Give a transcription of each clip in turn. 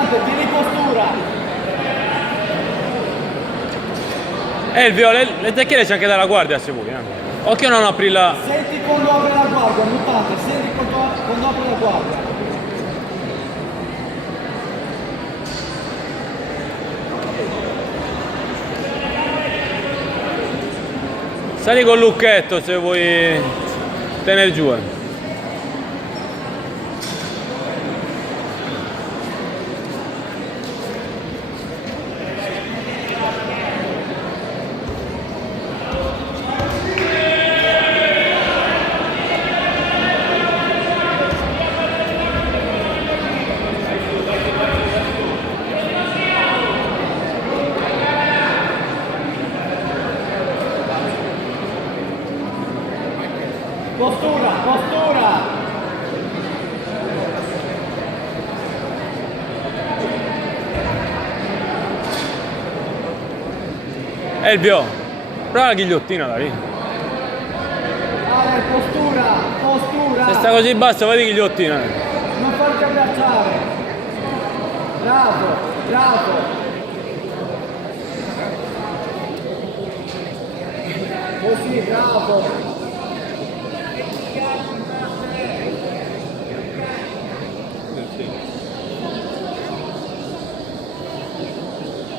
importante, tieni postura. Elvio, le tecchiere c'è anche dalla guardia se vuoi. Occhio a non apri la... Senti quando apre la guardia, mutante, senti quando apre la guardia. Sali col lucchetto se vuoi tenere giù. Postura, postura. Elvio, prova la ghigliottina da lì. Dai, postura, postura. Se sta così bassa, vai di ghigliottina. Non farti abbracciare. Bravo, bravo. Così, bravo.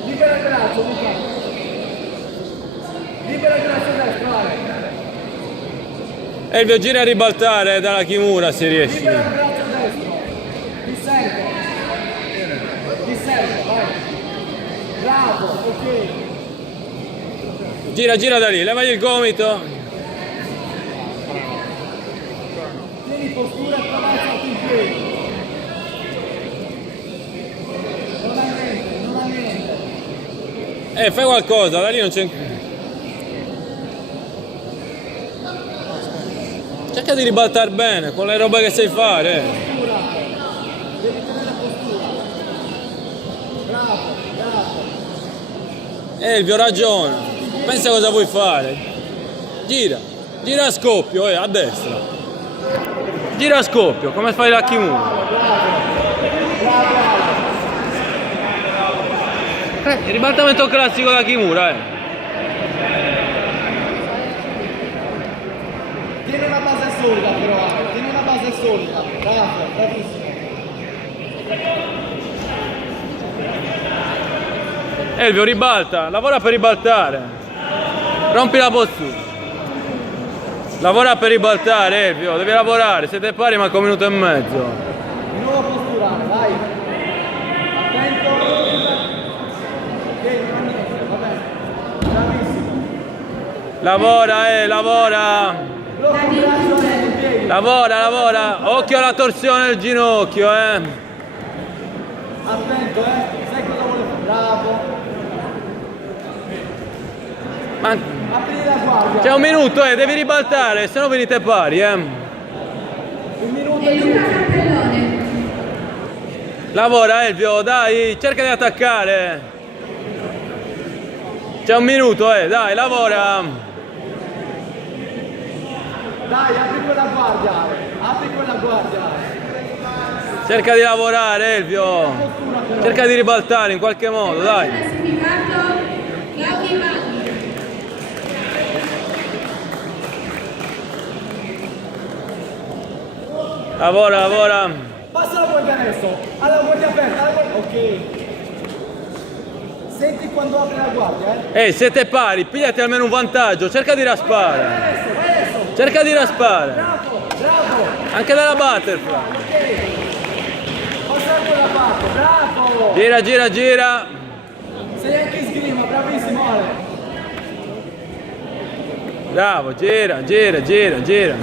Libera il braccio, Luca. Libera il braccio destro, vai. Elvio, gira a ribaltare dalla Kimura se riesci. Libera il braccio destro. Ti servo. Ti servo, vai. Bravo, ok. Gira, gira da lì, levagli il gomito. Tieni postura e traversati in piedi. Non ha niente, non ha niente. Fai qualcosa, da lì non c'è... Cerca di ribaltare bene, con le robe che sai fare. Postura. Devi tenere postura. Bravo, bravo. Elvio, ragiona. Pensa cosa vuoi fare. Gira, gira a scoppio, a destra. Gira a scoppio, come fai la Kimura. Il ribaltamento classico da Kimura, Tieni una base solida però, tieni una base solida. Bravo, bravissimo. Elvio, ribalta, lavora per ribaltare. Rompi la postura. Lavora per ribaltare, Elvio, devi lavorare. Siete pari, manca un minuto e mezzo. Di nuovo posturale, vai. Attento. Ok, non ha niente, va bene. Bravissimo. Lavora, lavora. Blocca il braccio in piedi. Lavora, lavora. Occhio alla torsione del ginocchio, Attento, sai cosa vuole fare? Bravo. Apri la guardia. C'è un minuto, devi ribaltare, se no venite pari, Un minuto e Luca dieci. Cappellone. Lavora, Elvio, dai, cerca di attaccare. C'è un minuto, dai, lavora. Dai, apri quella guardia. Apri quella guardia. Cerca di lavorare, Elvio. Cerca di ribaltare in qualche modo, dai. Classificato Claudio Magni. Lavora, lavora. Passa la guardia adesso. Alla guardia aperta, alla guardia. Ok. Senti quando apre la guardia, Siete pari, pigliati almeno un vantaggio, cerca di raspare. Adesso. Cerca di raspare. Bravo, bravo. Anche dalla butterfly. Ok. Passa da quella parte, bravo. Gira, gira, gira. Sei anche in sgrima, bravissimo Ale. Bravo, gira, gira, gira, gira.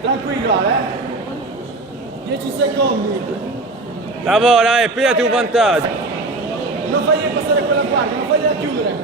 Tranquillo Ale. 10 secondi. Lavora, pigliati un vantaggio. Non fagli passare quella guardia, non fagli chiudere.